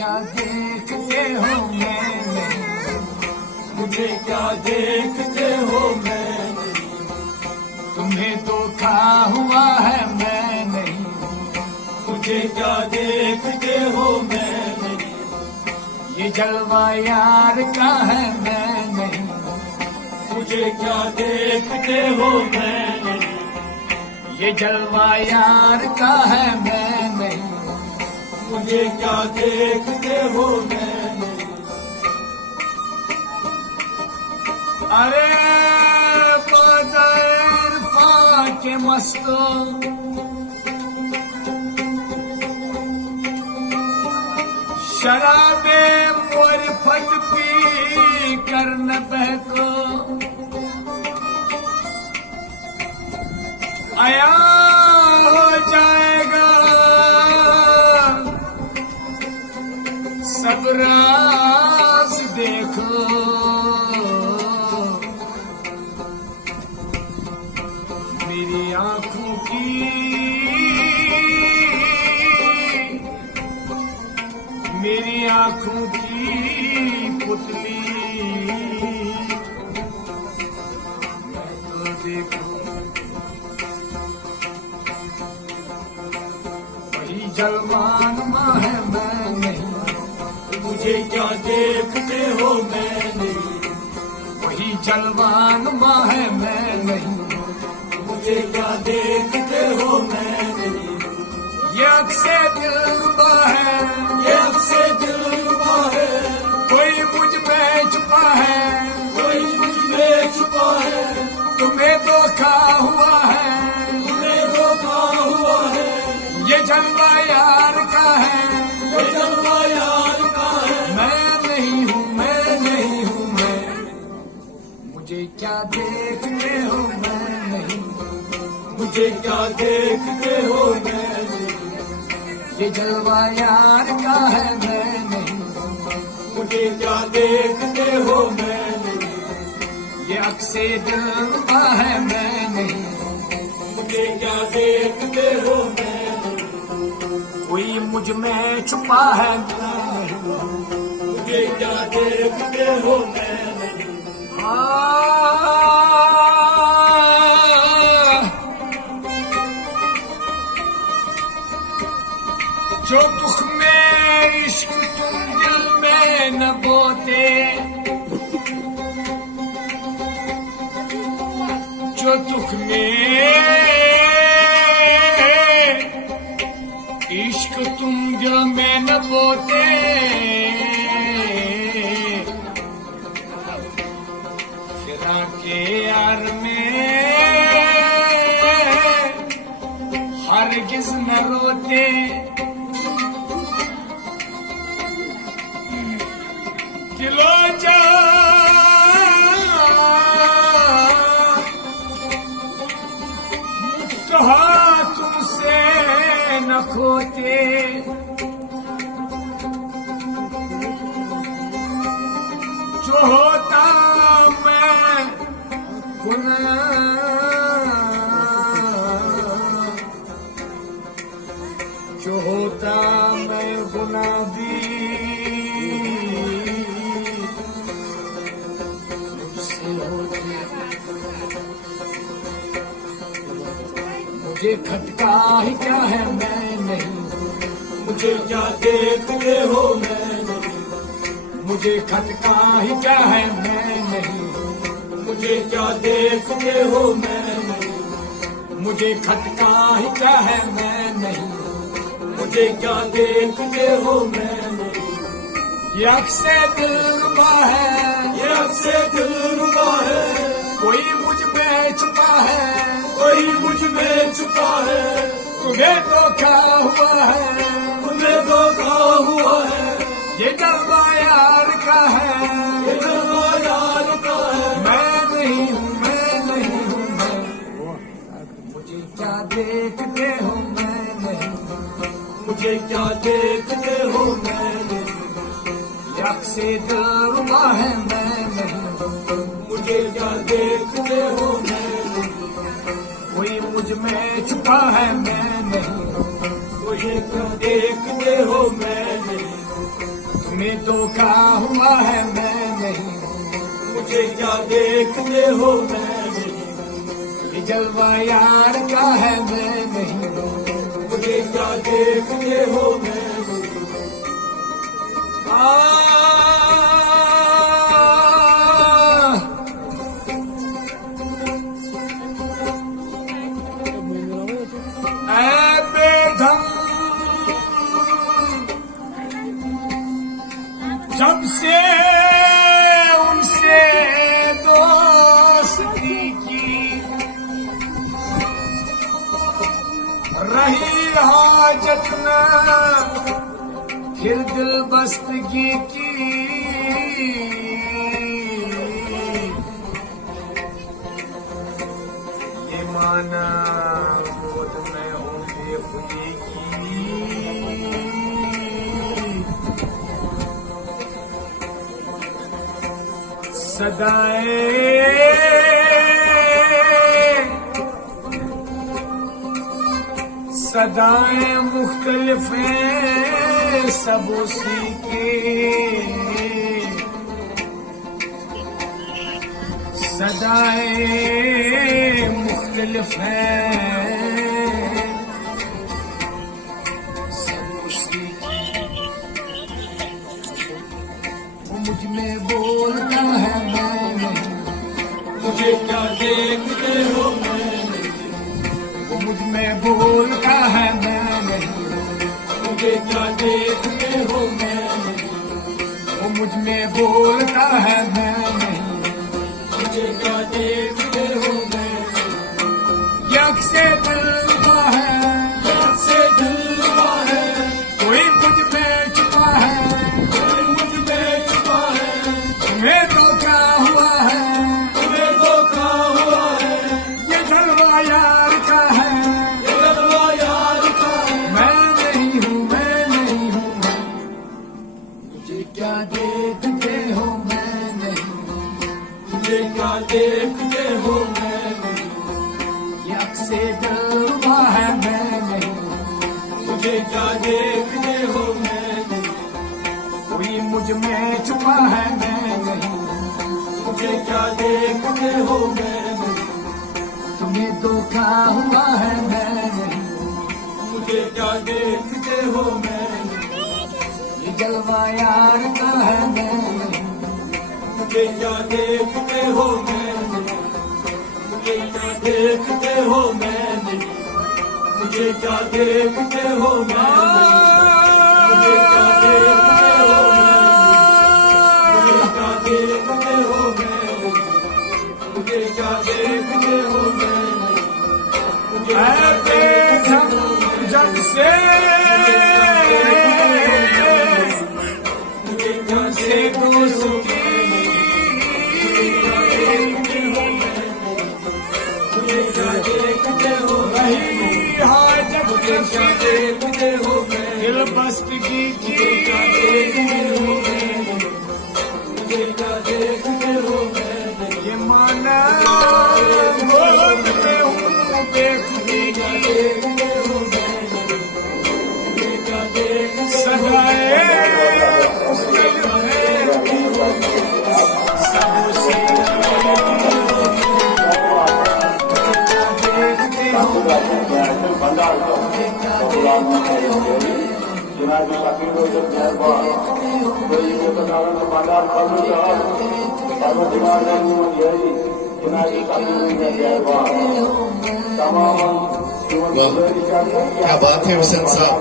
क्या देखते हो मैं नहीं, मुझे क्या देखते हो मैं नहीं, तुम्हें धोखा हुआ है मैं नहीं, मुझे क्या देखते हो मैं नहीं, ये जलवा यार का है मैं नहीं, मुझे क्या देखते हो मैं नहीं, ये जलवा यार का है मैं नहीं, मुझे क्या देखते हो मैं नहीं। अरे बदर के मस्तो शराबे मुरफत पी कर न बहको, आया हो जाएगा सब राज देखो, मेरी आंखों की मेरी आंखों की पुतली मैं तो देखो वही जलवान माँ है मैं नहीं, मुझे क्या देखते हो मैं नहीं, वही जलवान माँ है मैं नहीं, मुझे क्या देखते हो मैं नहीं, ये अक्से दिलरुबा है, ये अक्से दिलरुबा है, कोई मुझ में छुपा है, कोई मुझ में छुपा है, तुम्हें धोखा हुआ है, तुम्हें धोखा हुआ है, ये जलवा यार का है, ये जलवा यार का है, मैं नहीं हूँ मैं नहीं हूँ मैं, मुझे क्या देखते हो मैं नहीं, मुझे क्या देखते हो मैं नहीं, ये जलवा यार का है मैं नहीं, मुझे क्या देखते हो मैं नहीं, ये अक्से दिलरुबा है मैं नहीं, मुझे क्या देखते हो मैं नहीं, कोई मुझ में छुपा है मैं नहीं, मुझे क्या देखते हो मैं नहीं, जो दुख में इश्क तुम दिल में न बोते, जो दुख में इश्क तुम दिल में न बोते, फिरा के यार में हरगिज न रोते, दिलो जा कहा तुमसे न खोते, जो होता मैं जो होता मैं गुनाह भी मुझसे होते, मुझे खटका ही क्या है मैं नहीं, मुझे क्या देखते हो मैं नहीं, मुझे खटका ही क्या है मैं नहीं, मुझे क्या देखते हो मैं नहीं, मुझे खटका ही क्या है मैं नहीं, मुझे क्या देखते हो मैं नहीं, ये अक्से दिलरुबा है, ये अक्से दिलरुबा है, कोई मुझ में छुपा है, कोई मुझ में छुपा है, तुम्हें धोखा हुआ है, तुम्हें धोखा हुआ है, ये जलवा यार का है, ये जलवा यार का है, मैं नहीं हूँ मैं नहीं हूँ मैं, मुझे क्या देखते हो मैं नहीं, मुझे क्या देखते हो मैं नहीं, यक से दिलरुबा है मैं नहीं, मुझे क्या देखते हो मैं नहीं, कोई मुझ में छुपा है मैं नहीं, मुझे क्या देखते हो मैं नहीं, तुम्हें धोखा हुआ है मैं नहीं हूँ। मुझे क्या देखते हो मैं नहीं हूँ। ये जलवा यार का है मैं नहीं हूँ। मुझे क्या देखते हो मैं नहीं हूँ। बेधम जब से उनसे दोस्ती की रही हाजत न फिर दिल बस्तगी की। ये माना गोद में हूँ बेखुदी की। सदाएं मुख्तलिफ हैं सब उसी के। सदाएं मुख्तलिफ हैं सब उसी की। वो मुझ में बोलता है मैं नहीं। मुझे क्या देखते हो मैं नहीं हूँ। वो मुझ में बोलता है मैं नहीं। मुझे क्या देखते हो मैं नहीं हूँ। वो मुझ में बोलता है मैं नहीं। मुझे क्या देखते हो मैं नहीं हूँ। यक से दिलवा है, यक से दिलवा है, कोई मुझ में छुपा है। कोई मुझ में छुपा है। तुम्हें धोखा हुआ है, तुम्हें धोखा हुआ है। ये जलवा यार का है ये जलवा यार का है। मैं नहीं हूँ, मैं नहीं हूँ। मुझे क्या देखते हो मैं नहीं हूँ। मुझे क्या देखते हो मैं नहीं हूँ। यक से दिलवा है मैं नहीं। मुझे क्या देखते हो मैं नहीं हूँ। कोई मुझ में छुपा है मैं नहीं। मुझे क्या देखते हो मैं नहीं हूँ। तुम्हें धोखा हुआ है मैं नहीं। मुझे क्या देखते हो मैं नहीं हूँ। ये जलवा यार का है मैं नहीं। मुझे क्या देखते हो मैं नहीं हूँ। मुझे क्या देखते हो मैं नहीं हूँ। मुझे क्या देखते हो मैं नहीं हूँ। मुझे क्या देखते हो मैं नहीं हूँ। मुझे क्या देखते हो मैं नहीं हूँ। मुझे क्या देखते हो मैं नहीं हूँ। मुझे क्या देखते हो मैं नहीं हूँ। जब से मुझे क्या से दोस्ती मुझे क्या देखते हो रही हाजत मुझे क्या देखते हो मैं दिल बस्तगी की। मुझे क्या देखते हो मैं ये माना गोद में हूँ बेखुदी की। सदाएं मुख्तलिफ हैं सब उसी की। वाह क्या बात है हुसैन साहब।